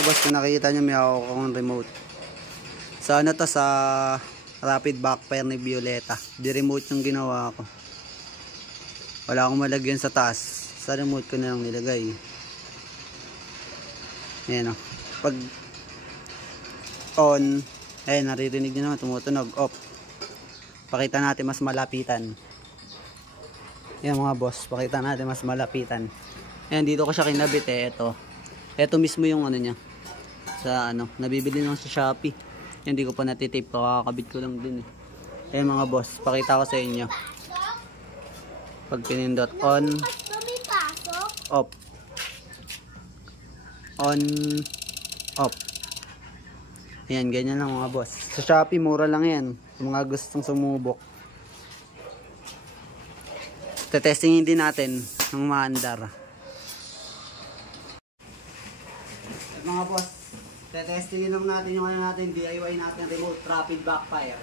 boss, kung nakikita nyo may hawak akong remote. Sa ano to, sa rapid backfire ni Violeta. Di remote yung ginawa ko. Wala akong malagyan sa taas. Sa remote ko na lang nilagay. Ayan o. Pag on, ayan, naririnig nyo naman, tumutunog. Off. Pakita natin mas malapitan. Ayan mga boss, pakita natin mas malapitan. Ayan, dito ko siya kinabit eh. Ito mismo yung ano niya. Sa ano, nabibili lang sa Shopee. Hindi ko pa natitape, kakakabit ko lang din eh. Ayan mga boss, pakita ko sa inyo. Pag pinindot on, off. On, off. Ayan, ganyan lang mga boss. Sa Shopee, mura lang yan. Yung mga gustong sumubok. Tetestingin din natin ng maandar. Mga boss, tetestingin lang natin yung ano natin, DIY natin remote rapid backfire.